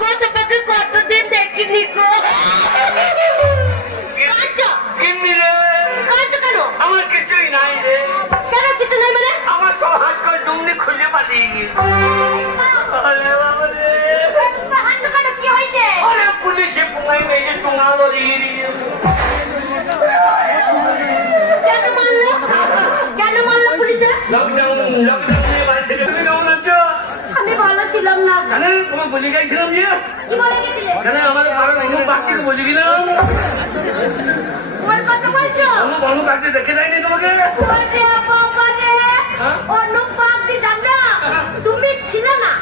তোমাকে কতদিন দেখিনি গো। কেন আমার কিছুই নাই রে। কেন কিছু নাই মানে? আমার সব হাত করে ডুমনি খুঁজে পালিয়ে গিয়েছে। কি হয়েছে? আরে পুলিশে পুঙ্গাই মেয়ে টুঙা ধরিয়ে দিয়েছে। কেন মারলো পুলিশে? লকডাউন নিয়ে বাড়ি থেকে। তুমি কেমন আছো? আমি ভালো ছিলাম না। কেন তোমার বলে গেছিলাম যে? কি বলে গেছিলে? কেন আমার বাড়ির বলে গেলাম? ওর কথা বলছো? আমার বানু বাড়িতে দেখে যায়নি তোমাকে? তুমি ছিল না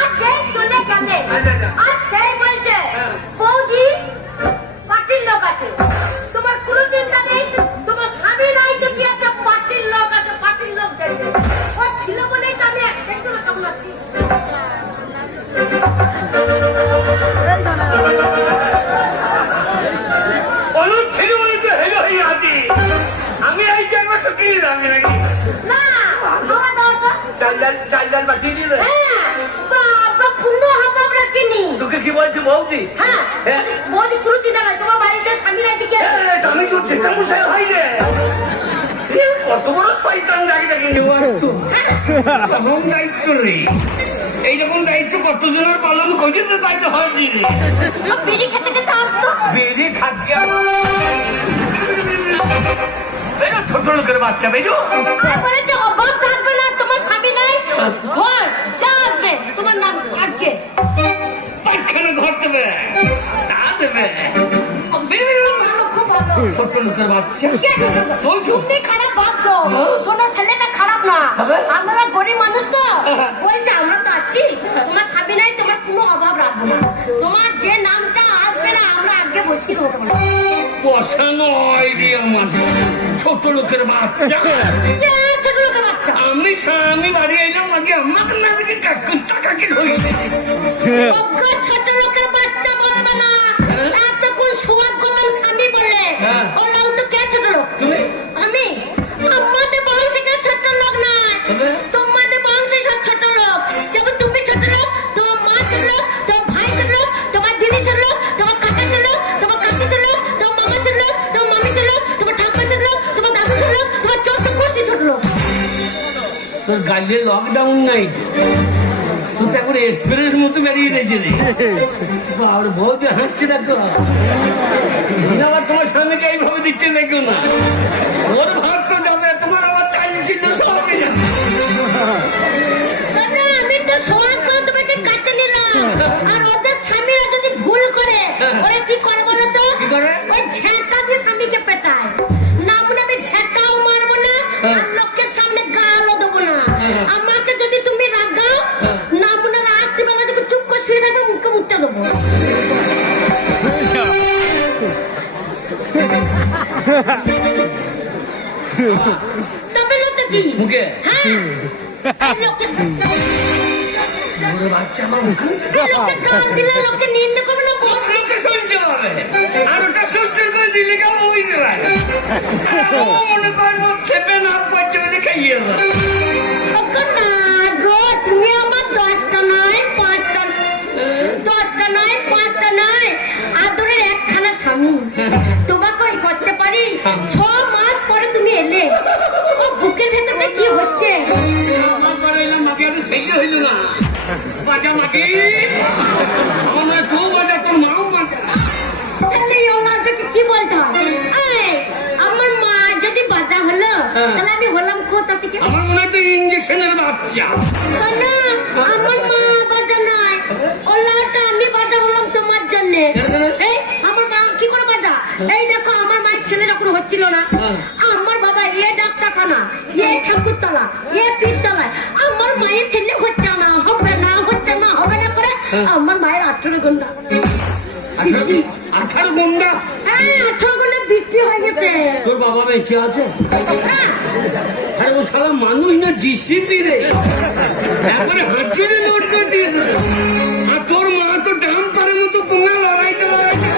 আর সেই চলে গেলে আর সেই বলছে বৌদি পার্টির লোক আছে। তোমার কোনো চিন্তা নেই, তোমার স্বামী নাই তো কি আছে, পার্টির লোক আছে, পার্টির লোক দেখবে। ও ছিল বলেই তো আমি দেখছো না কেমন আছি। আমি এই জায়গা কি রাখি নাকি না খাওয়া দাওয়াটা চাল ডাল পাঠিয়ে দিবে। বাবা কোনো হাবাব রাখিনি। তোকে কি বলছি বৌদি? হ্যাঁ বৌদি কোনো চিন্তা নাই, তোমার বাড়িতে স্বামী নাই তো কি আছে? আমি তো চেষ্টা করছি হয় রে। কত বড় শয়তান ডাকি ডাকি নেওয়া আসতো। চরম দায়িত্ব রে। এইরকম দায়িত্ব কতজনের পালন করেছে তাই তো হয়নি রে। বিড়ি খেতে খেতে আসতো। বেরি খাদ্য ছোট লোকের বাচ্চা বেরো। বলেছে অভাব থাকবে না, তোমার স্বামী নাই, ঘর যা আসবে তোমার নাম আটকে পাঁচখানে ঘর দেবে তা দেবে। ভালো, খুব ভালো। ছোট লোকের বাচ্চা তুমি খারাপ ভাবছো। শোনো ছেলেটা খারাপ না, আমরা গরিব মানুষ তো। বলছে আমরা তো আছি, তোমার স্বামী নাই, তোমার কোনো অভাব রাখবো না, তোমার যে নামটা আসবে না আমরা আগে বসিয়ে দেবো তোমার। বসানো হয় রে আমার ছোট লোকের বাচ্চা। ছোট লোকের বাচ্চা আমি বাড়ি এলাম আগে আমাকে না দেখে টাকাকে ধরেছে। ছোট লোকের বাচ্চা বলবে না, এতক্ষণ সুভাগ করলাম স্বামী বললে। বললাম তো কে ছোট লোক? আমি। আমাদের বংশে কেউ ছোট লোক নয়, তোমাদের বংশে সব ছোট লোক। যেমন তুমি ছোট লোক, তোমার মা ছোট লোক, তোমার ভাই ছোট লোক, তোমার দিদি ছোট লোক, তোমার কাকা ছোট লোক, তোমার কাকি ছোট লোক, তোমার মামা ছোট লোক, তোমার মামি ছোট লোক, তোমার ঠাকুমা ছোট লোক, তোমার দাদু ছোট লোক, তোমার চোদ্দ গোষ্ঠী ছোট লোক। তোর গাড়িতে লকডাউন নাই তুই তো এখন এক্সপ্রেস মতো বেরিয়ে গেছে রে। আর বৌদি হাসছে দেখো। আবার তোমার স্বামীকে এইভাবে দিচ্ছে দেখো না। ওর ভাগ তো যাবে, তোমার আবার চাইল ছিল সবই যাবে। আমি তো সোয়াদ করে তোমাকে কাছে নিলাম, আর ওদের স্বামীরা যদি ভুল করে ওরা কি করে বলো তো? কি করে? ওই ঝেঁটা দিয়ে স্বামীকে পেটায়। না মনে আমি ঝেঁটাও মারবো না আর লোকের সামনে গালও দেবো না। আমাকে যদি তুমি রাগাও না মনে রাত্রিবেলা যখন চুপ করে শুয়ে থাকবে মুখে মুখটা দেবো। তবে না তো কি মুখে হ্যাঁ লোকে বাচ্চা আমার মুখে লোকে গাল দিলে লোকে নিন্দে করবে না। লোকে শুনতে হবে আর ওটা সুস্থ করে দিলে কেউ ওই দেয়। মনে করেন ছেপে না করছে বলে খাইয়ে তুমি আমার 10টা নয় 5টা, 10টা নয় 5টা নয় আদরের একখানা স্বামী। তোমাকে ওই করতে পারি। 6 মাস পরে তুমি এলে, ও বুকের ভেতরটা কি হচ্ছে? ছেলে হইল না বাজা মাকে আমার নয় তো বাজা, তোর মাও বাজা। তাহলে ওনাকে কি বলতে হবে? আমার মা যদি বাজা হলো তাহলে আমি হলাম কোথা থেকে? আমার মনে হয় তো ইঞ্জেকশনের বাচ্চা। না আমার মা বাজা নয়, ওলাটা আমি বাজা হলাম তোমার জন্য। এই আমার মা কি করে বাজা? এই দেখো আমার মায়ের ছেলে যখন হচ্ছিল না, আমার বাবা এ ডাক্তারখানা, এ ঠাকুরতলা, এ পীরতলায়, আমার মায়ের ছেলে হচ্ছে না, হবে না, হচ্ছে না, হবে না করে আমার মায়ের 18 ঘন্টা 18 ঘন্টা। হ্যাঁ 18 ঘন্টা বিক্রি হয়ে গেছে। তোর বাবা বেঁচে আছে? হ্যাঁ আরে ও শালা মানুষ না জিসিপি রে, একবারে হাজুরে লোড করে দিয়েছে। আর তোর মা তো ডাম পারের মতো পোঙা লড়াইতে লড়াইতে।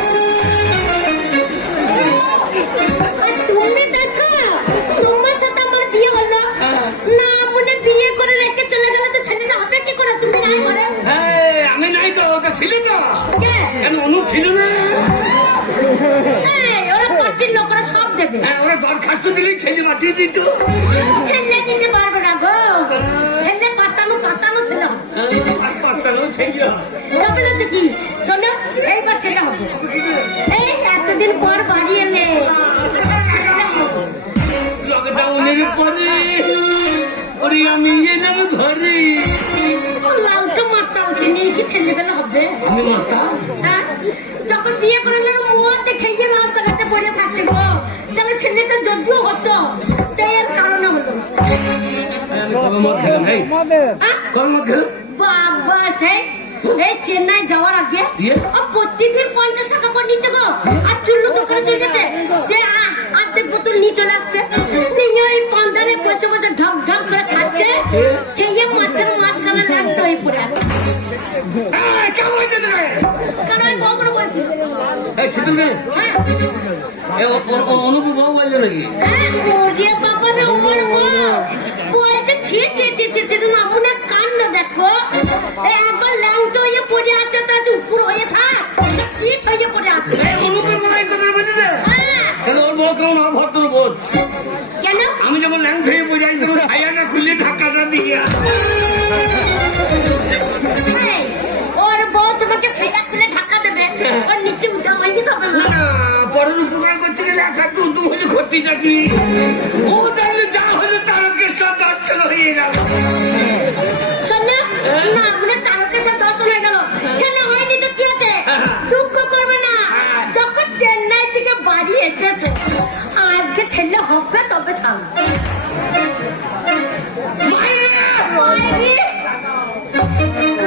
তুমি দেখো তোমার সাথে আমার বিয়ে হলো না, মনে বিয়ে করে রেখে চলে গেলে তো ছেলেটা হবে কি করে? তুমি নাই করে আমি নাই তো ওটা ছিল গেছে তো কে? কেন অনুপ ছিল না এই, ওরা পার্টির লোকরা সব দেবে। হ্যাঁ ওরা দরখাস্ত দিলেই ছেলে বাঁচিয়ে দিত ছেলে দিতে পারবে না গো। ছেলে পাতানো পাতানো ছিল। পাত্তানো ছেলে তবে না তো কি? শোনো, এইবার ছেলে হবে। এই এতদিন পর বাড়ি এলে লকডাউনের পরে ওরে আমি এলাম ঘরে লাউটা মারতে হচ্ছে নিয়ে কি ছেলেবেলা হবে? আমি মাতা হ্যাঁ? যখন বিয়ে করলে মদ খেয়ে রাস্তাঘাটে পড়ে থাকছে গো, তাহলে ছেলেটা যদিও হতো তাই এর কারণ হলো না। আমি কবে মদ খেলাম এই হ্যাঁ? কবে মদ খেলাম বাবা সেই এই চেন্নাই যাওয়ার আগে দিয়ে? প্রতিদিন 50 টাকা করে নিচে গো, আর চুল্লু দোকানে চলে গেছে অর্ধেক বোতল নিয়ে চলে আসছে, নিয়ে ওই পন্দারে বসে বসে ঢক ঢক করে খাচ্ছে, খেয়ে মাছের মাঝখানে ল্যাংটো হয়ে পড়ে আছে। কেমন হয়েছে তোকে কারণ আমি বউ করে বলছি এই শীতল কে হ্যাঁ অনুপ বউ বললো নাকি হ্যাঁ, ওরে বাবা রে, ওর বউ বলছে ছি ছি ছি ছি ছি, নামুনের কাণ্ড দেখো। এই একবার ল্যাংটো হয়ে পড়ে আছে, তো আজ উপর হয়ে থাক, শীত হয়ে পড়ে আছে। অনুপের মনে কথা বলেছে হ্যাঁ, তাহলে ওর বউ কেমন অভদ্র বোধ কেন? আমি যখন ল্যাং থেকে বোঝাই তখন ছায়াটা খুললে ধাক্কাটা দিয়ে এই, ওর বউ তোমাকে সাইয়া খুলে ঢাকা দেবে, ওর নিচে উঠা হয়ে যাবে না। পরের উপকার করতে গেলে একটা উদ্যম হলে ক্ষতি নাকি ও তাহলে যা হলো তারকের সব দর্শন হয়ে গেল শোনো, না মানে তারকেশ্বর দর্শন হয়ে গেল, ছেলে হয়নি তো কি আছে, দুঃখ করবে না। যখন চেন্নাই থেকে বাড়ি এসেছে, আজকে ছেলে হবে তবে ছাড়ো। মায়েরে!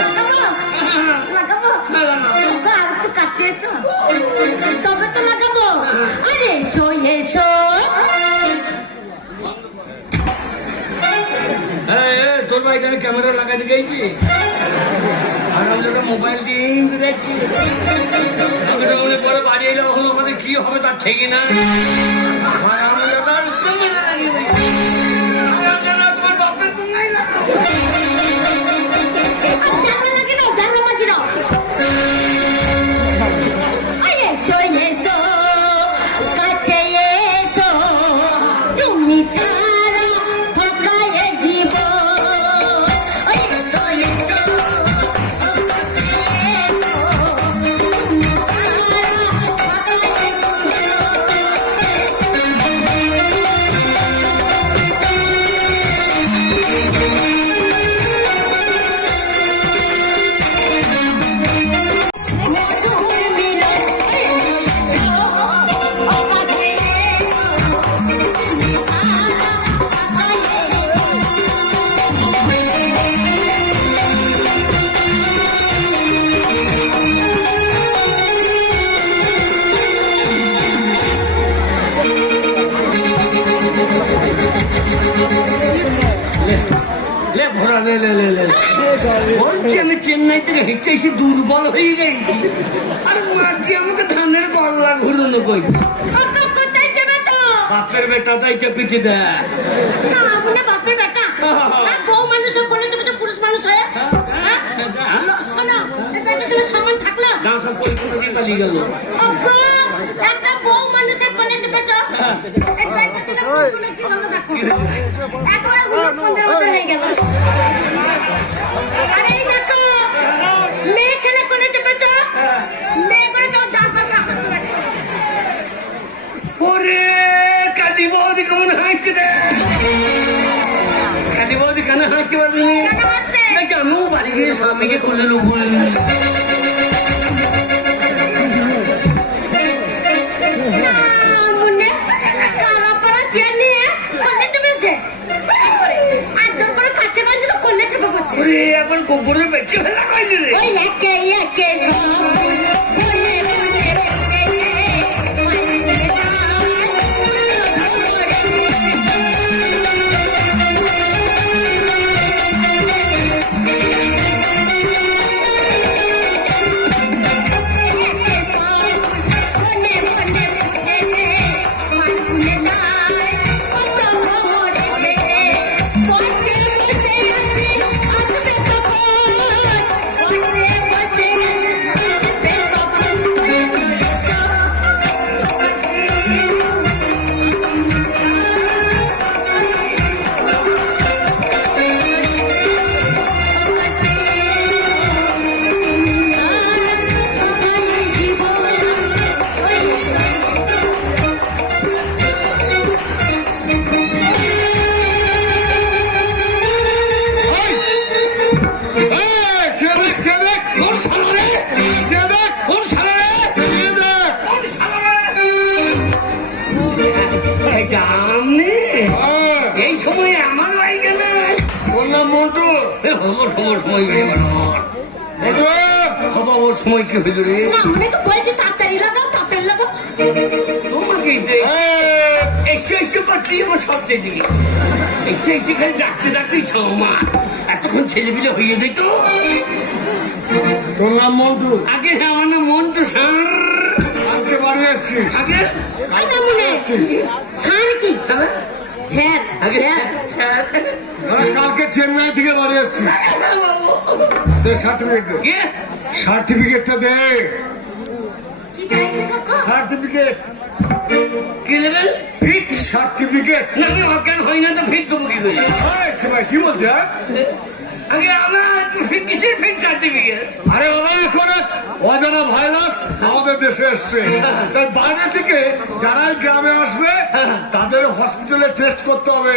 লাগাবো? লাগাবো? ওগো, আর একটু কাছে এসো, তবে তো লাগাবো। আরে এসো এসো। তোর বাড়িতে আমি ক্যামেরা লাগাতে গেছি আর আমি যখন মোবাইল দিয়ে দেখছি মনে পরে বাড়ি এলে ওখানে আমাদের কি হবে তার ঠিক না আমি যখন ক্যামেরা লাগিয়ে দিয়েছি তোমার বাপের কোনাই না জানলা লাগিয়ে দাও, জানলা লাগিয়ে দাও। আরে এসো এসো, কাছে এসো, তুমি ছাড়া ফাঁকায় জীবন। ওই এসো এসো, কাছে এসো, তুমি ছাড়া ফাঁকায় মধুর মিলন। এসো এসো, কাছে এসো, তুমি ছাড়া লে ভরা লে লে লে লে বলছি আমি চেন্নাই থেকে হেঁটে এসে দুর্বল হয়ে গেছি আর মাকে আমাকে ধানের গল্লা ঘুরনো কই ওটা কোথায় চেপেছো? বাপের বেটা তাই চেপেছি দেখ না, আপনি বাপের বেটা। আর বউ মানুষের কোলে চেপেছো পুরুষ মানুষ হয়ে? হ্যাঁ? শোনো, এই বেটা ছেলে সমান থাকলো? না সব পরিষ্কার দিয়ে পালিয়ে গেল ওগো, একটা বউ মানুষের কোলে চেপেছো? এই বেটা ছেলে কোলে কি হলো দেখো। একবারে 15 বছর হয়ে গেল। আরে এই দেখো, মেয়ে ছেলে কোলে চেপেছো? মেয়ে করে কেউ দাঁত রাখতে পারে। ওরে কালী বৌদি কেমন হাসছে রে কালী বৌদি কেন হাসছে বলনি কেন হাসছে? নাকি আমিও বাড়ি গিয়ে স্বামীকে খুলে নেবো মনে কারা পারা জেনে কোলে চেপেছে। একদম করে কাছে কাছে তো কোলে চেপে পড়ছে। ওরে এখন গোবরে বেঁচে ফেলা কইলি রে ওই একে একে সব কোলে কোলে বসে বসে কোন শালা রে? কোন শালা রে? এই জানি এই সময় আমার বাড়ি গেল বললাম মন্টু আমার সময় গেল বাবা ওর সময় কি হইল রে? না মানে তো বলছি তাড়াতাড়ি লাগাও তোমাকে এসে করতে আমার সবচেয়ে দিকে এসে খালি ডাকতে আমার এতক্ষণ ছেলেপিলে হয়ে দিত। তোর নাম মন্টু? আগে আমার নাম মন্টু স্যার। আজকে বাড়ি এসছি। আগে না মনে স্যার কি স্যার আগে স্যার কালকে চেন্নাই থেকে বাড়ি এসছি। বাবু সার্টিফিকেট কে সার্টিফিকেটটা দে। কি চাইবে কাকা? সার্টিফিকেট কি নেবেন? Fit certificate. না আমি অজ্ঞান হই না তো ফিট দেবো কি করে? ভাই কি বলছে? আগে আমার ফিট কিসের ফিট সার্টিফিকেট? আরে বাবা এখন এক অজানা ভাইরাস আমাদের দেশে এসছে, তাই বাইরে থেকে যারাই গ্রামে আসবে তাদের হসপিটালে টেস্ট করতে হবে।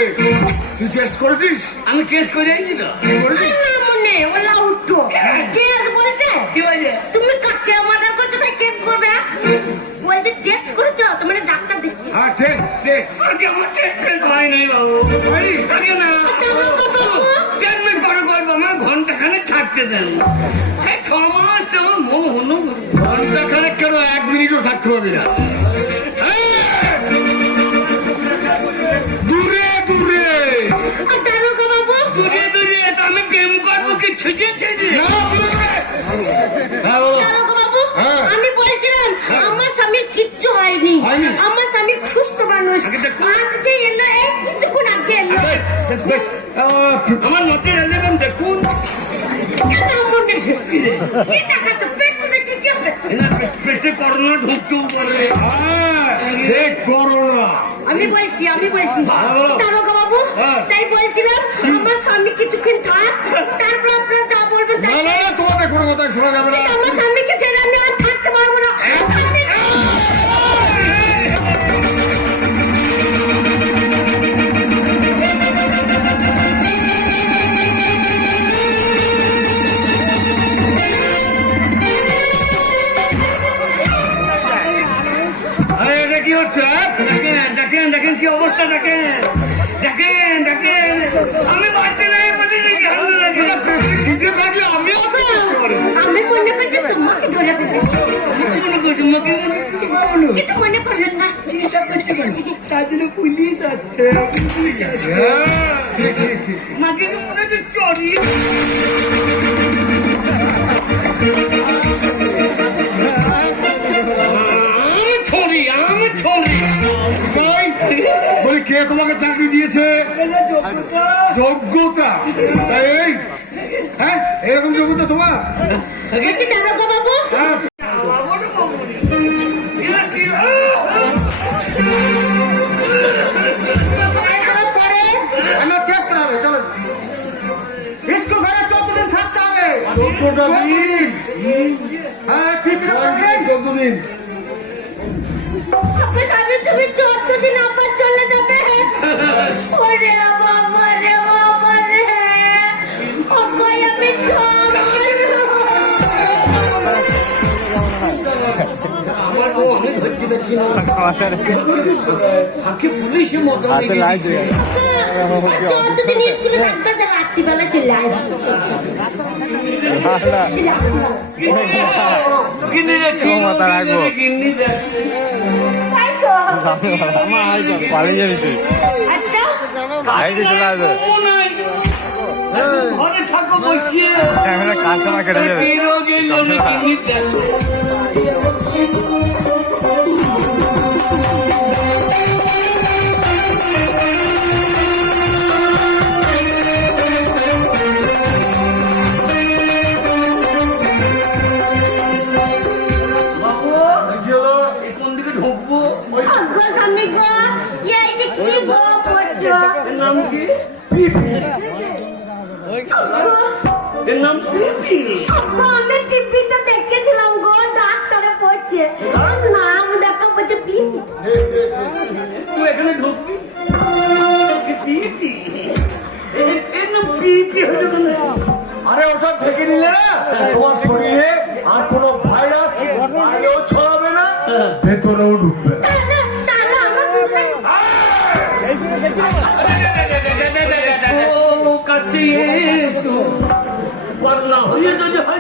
তুই টেস্ট করেছিস? আমি কেস করে আইনি তো। করেছিস? না মনে ওলা উঠো কেস বলছে কি বলছে? তুমি কাকে আমাদের করছো তাই কেস করবে বলছে টেস্ট করেছো তোমার ডাক্তার দেখি হ্যাঁ টেস্ট টেস্ট। আগে আমার টেস্ট হয় নাই বাবু। আগে না ট্রিটমেন্ট পরে করবো, আমার ঘন্টা খানেক থাকতে দেন। সেই 6 মাস আমার মন হলো ঘন্টা খানেক কেন, 1 মিনিটও থাকতে পারবি না। দূরে দূরে দারোগা বাবু দূরে দূরে তো আমি প্রেম করবো কি ছুটেছে হ্যাঁ বলো। দারোগা বাবু হ্যাঁ। আমি বলছিলাম আমার স্বামীর কিচ্ছু হয়নি হয়নি? আমার স্বামী সুস্থ মানুষ আগে দেখো। আজকে এলো এই কিছুক্ষণ আগে এলো বেশ, আমার নথি এলেবেন দেখুন। কেন মনে কি টাকা তো পেট দেখে কি হবে পেটে করোনা ঢুকতেও পারে। সে করোনা। আমি বলছি বলো। দারোগা বাবু হ্যাঁ। তাই বলছিলাম আমার স্বামী কিছুক্ষণ থাক তারপর আপনারা যা বলবেন না তাই না না, তোমাদের কোনো কথা শোনা যাবে না। কিন্তু আমার স্বামীকে ছেড়ে আমি আর থাকতে পারবো না স্বামী- আরে এটা কি হচ্ছে? দেখেন কি অবস্থা দেখেন। আমি বাড়তে নাই বলে দেখি ভালো লাগে। ঠিকই থাকলে আমিও তো করতে পারি। আমি মনে করছি তোমাকে ধরে ফেলবো মনে করছি মাকে মনে করছি কিছু মনে করবেন না চিন্তা করতে পারি তার জন্য পুলিশ আছে। হ্যাঁ, ঠিক, ঠিক, ঠিক। মাকে তো মনে হচ্ছে চড়ি। আমি ছড়ি ভাই, বলি কে তোমাকে চাকরি দিয়েছে? যোগ্যতা। তাই এই, হ্যাঁ এরকম যোগ্যতা তোমার? বলছি দারোগা বাবু হ্যাঁ, স্কুল ঘরে 14 দিন থাকতে হবে। 14টা দিন। হ্যাঁ, কি করে করবেন? 14 দিন। আপনার স্বামী তুমি 14 দিন আবার চলে যাবে ওরে বাবা রে ওকে আমি আমার বউ আমি ধরতে পারছি না। আগে পুলিশে মজা হাতে লাগছে। 14 দিন স্কুলে থাকবে স্যার রাত্রিবেলা চলে আসবে কিনে মাথা রাখবো। তাই তো পালিয়ে যাবি। আচ্ছা বাইরে চলে আসবে। ঘরে থাকো বসিয়ে কাস্টমার কেটে যাবে। কোন দিকে ঢুকবো? গো স্বামী গো এই যে কি গো করছো এর নাম কি? এর নাম পিপি। আমি টিভিতে দেখেছিলাম গো ডাক্তারে পড়ছে নাম দেখা বলছে পিপি তুই এখানে ঢুকবি পিপি। এর নাম পিপি হয়ে যাবে না। আরে ওটা ঢেকে নিলে তোমার শরীরে আর কোন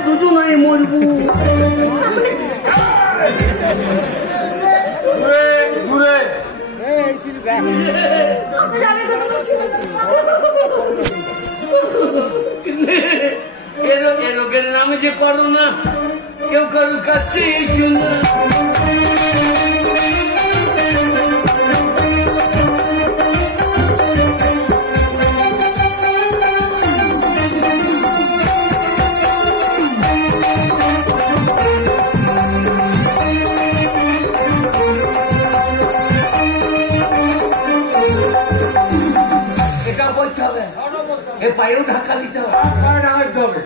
দুজনায় মরবো। দূরে আমি কোনো কিছু এ রোগের নামে যে করোনা, কেউ কারো কাছে এসো না। এটা বলতে হবে, এ পায়েও ঢাকা দিতে হবে। পায়ে রাখতে হবে,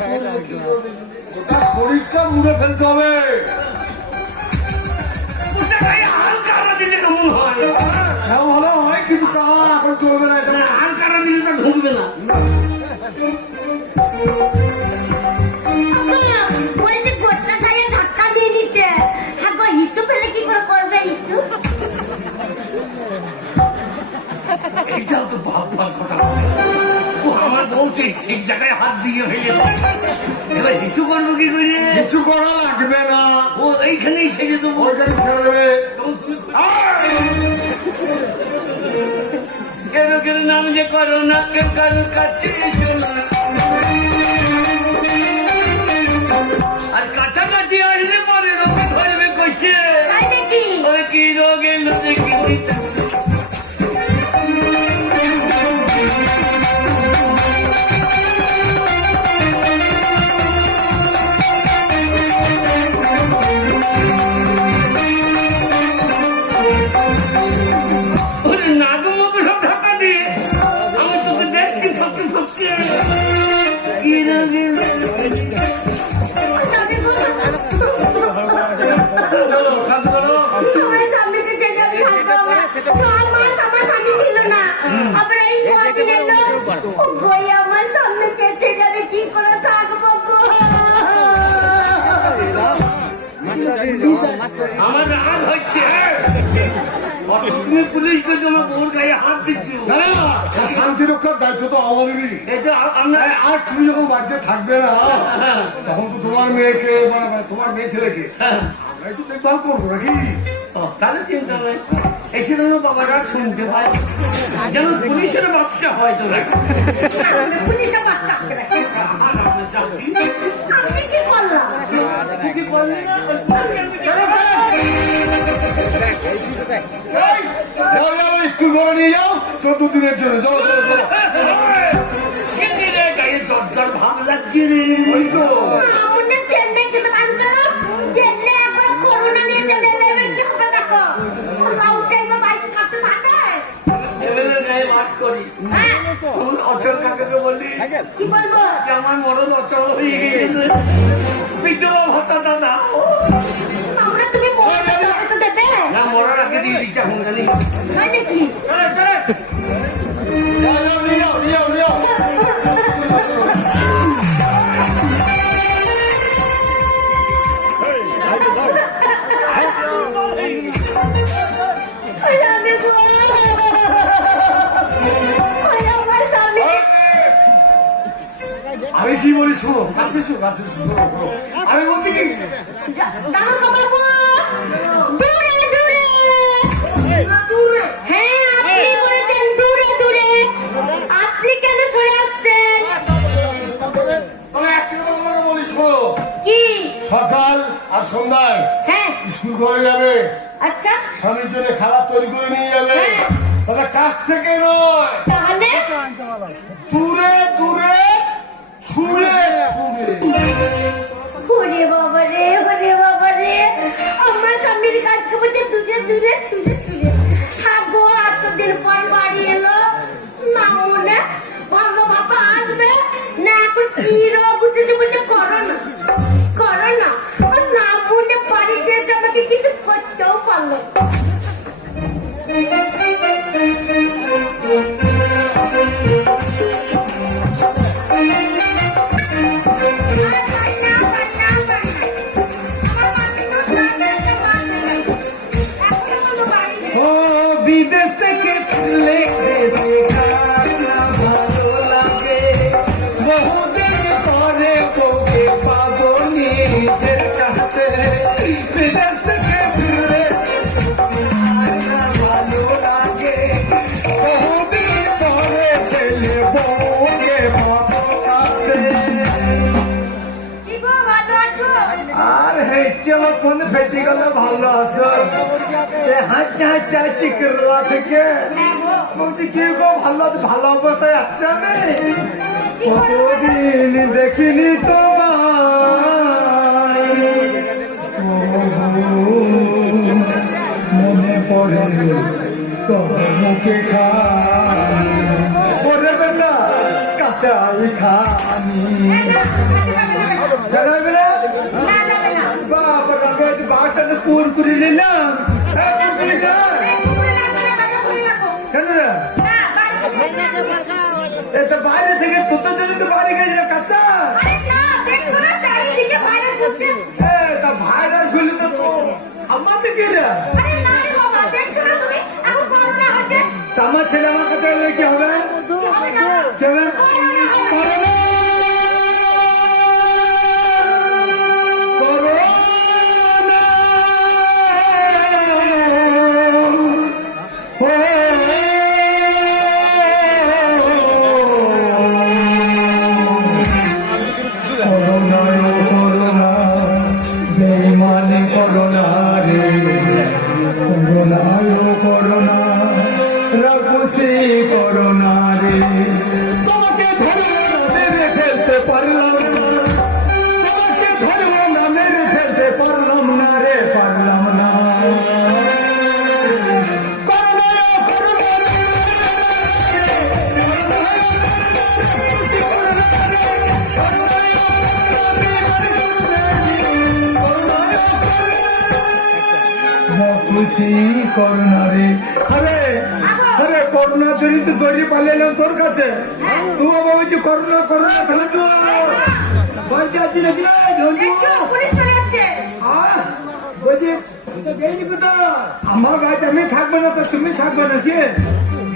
ওটা শরীরটা মুড়ে ফেলতে হবে। ওটা গায়ে হালকা দিলে কেমন হয়? হ্যাঁ ভালো হয়, কিন্তু তা এখন চলবে না। এটা না, হালকা দিলে তো ঢুকবে না। ওই যে গোটা গায়ে ধাক্কা দিয়ে দিতে, হ্যাঁ গো হিসু পেলে কি করে করবে হিসু? এইটাও তো ভাববার কথা বলে। ও আমার বউকে ঠিক জায়গায় হাত দিয়ে ফেলে, এবার হিসু করবো কি করে? কিছু করা লাগবে না, ও এইখানেই ছেড়ে দেবো। ওইখানে ছেড়ে দেবে। তখন তুমি এ রোগের নাম যে করোনা, কেউ কারো কাছে এসো না। আর কাছাকাছি আসলে পরে রোগে ধরবে কষে। তাই নাকি? ওই কি রোগ এলো দেখি। ওরে নাগমগ সব ঢাকা দিয়ে আমি তোকে দেখছি ফকে ফকে। কি রোগ এলো? আমার স্বামীকে ছেড়ে আমি থাকবো না। 6 মাস আমার স্বামী ছিল না, আবার এই কদিন এলো। ও গই, আমার স্বামীকে ছেড়ে আমি কি করে থাকবো গো? আমার রাগ হচ্ছে। অত তুমি পুলিশকে তোমার বউর গায়ে হাত দিচ্ছ। না, শান্তি রক্ষার দায়িত্ব তো আমাদেরই। এটা আমরা আজ তুমি যখন বাড়িতে থাকবে না, তখন তো তোমার মেয়েকে মানে তোমার মেয়ে ছেলেকে আমরা একটু দেখভাল করবো নাকি? ও, তাহলে চিন্তা নাই। এসে যেন বাবারা শুনতে পায়, যেন পুলিশের বাচ্চা হয় তোরা। আমি পুলিশের বাচ্চা হবে না। আপনি কি বললাম? যাও যাও, স্কুল ঘরে নিয়ে যাও 14 দিনের জন্য। চলো চলো চলো। গায়ে জ্বর জ্বর ভাব লাগছে রে। ওই তো আমাদের চেন্নাই যেতে পারবে না। চেন্নাই একবার করোনা নিয়ে চলে এলে এবার কি হবে দেখো। লাউটাই বা বাড়িতে থাকতে পারবে? এবেলে গায়ে বাস করি। হ্যাঁ, তখন অচল কাকাকে বললি কি বলবো? যে আমার মরদ অচল হয়ে গেছে, বিদ্রোহ ভাতা দাদা। আমরা তুমি মরতে যাবে তো দেবে? না, মরার আগে দিয়ে দিচ্ছে এখন জানি। হয় নাকি? যাও যাও, নিয়ে যাও নিয়ে যাও নিয়ে যাও। ওই আমি গো। ওই আমার স্বামী। আমি কি বলি শোনো, কাছে এসো কাছে এসো, শোনো শোনো। আমি বলছি কি, দারোগা বাবু, দূরে দূরে। হ্যাঁ, আপনি বলেছেন দূরে দূরে। আপনি কেন সরে আসছেন? তবে একটা কথা তোমাকে বলি শোনো। কি? সকাল আর সন্ধ্যায় হ্যাঁ, স্কুল ঘরে যাবে, আচ্ছা, স্বামীর জন্য খাবার তৈরি করে নিয়ে যাবে। হ্যাঁ। তবে কাছ থেকে নয়, তাহলে দূরে দূরে, ছুঁড়ে ছুঁড়ে। ওরে বাবা রে, ওরে বাবা রে, আমার স্বামীর কাজকে বলছে দূরে দূরে ছুঁড়ে ছুঁড়ে। থাকবো এতদিন পর বাড়ি এলো, না মনে ভালো ভাতা আসবে না, এখন চির উঠেছে বলছে করোনা করোনা। আর না মনে বাড়িতে এসে আমাকে কিছু করতেও পারলো না। ও বিদেশ থেকে ফিরলে দেশে খানা ভালো লাগে, বহুদিন পরে বউকে পাবো বিদেশ থেকে ফিরলে আর না ভালো লাগে বহুদিন পরে ছেলে বউকে পাবো কাছে। কি গো, ভালো আছো? আর হেঁটে আমার কোন ফেটে গেল ভালো আছো সে হাঁটতে হাঁটতে আসছি কেরলা থেকে হ্যাঁ গো। বলছি কি গো ভালো আছো? ভালো অবস্থায় আছে আমি কতদিন দেখিনি তোমায় মনে পড়ে তোর মুখে খারে বেটা কাঁচাই খানি জানাবে না না, যাবে না। বাবা আমি বাচ্চাটা কুরকুরি নিলাম কুরকুরি পুরো রাখো, বাগে পুরো রাখো। কেন রে না, বাড়ি- এটা বাইরে থেকে ছোট জন্য তো বাইরে গেছিল কাঁচা আরে না, দেখছো না চারিদিকে ভাইরাস ঘুরছে? তা ভাইরাস গুলি তো আমাদের কি রে আরে না রে বাবা, দেখছো না তুমি? এখন করোনা হচ্ছে। তা আমার ছেলে আমার কাছে এলে কি হবে কি হবে না? কি হবে করোনা হবে। করোনা! করোনা করোনা বেমানে করোনা রে করোনা করোনা রাকুসি করোনা রে তোমাকে ধরবো না মেরে ফেলতে পারলাম না তোমাকে ধরবো না মেরে ফেলতে পারলাম না রে পারলাম না করোনা করোনা খুশি করোনা রে আরে আরে করোনা জড়িত দড়ি পালিয়ে তোর কাছে তুমি ভাবছি করোনা করোনা তাহলে তো বলতে আছি নাকি না দেখছো, পুলিশ চলে আসছে। বলছি গেলি কোথাও আমার গাড়িতে আমি থাকবো না তো তুমি থাকবো না কে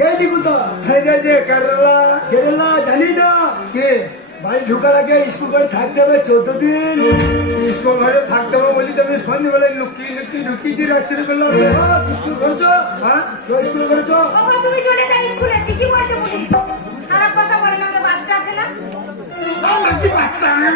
গেলি কোথাও যে কেরালা কেরালা জানি না কে বাড়ি ঢোকার আগে স্কুল ঘরে থাকতে হবে 14 দিন স্কুল ঘরে থাকতে হবে বলি তো আমি সন্ধ্যেবেলায় লুকিয়ে লুকিয়ে লুকিয়ে রাত্রে করলাম স্কুল করেছো হ্যাঁ স্কুল করেছো বাবা, তুমি চলে যাও স্কুলে। ঠিকই বলেছে পুলিশ। খারাপ কথা বলে না, আমাদের বাচ্চা আছে না? বাচ্চা আমি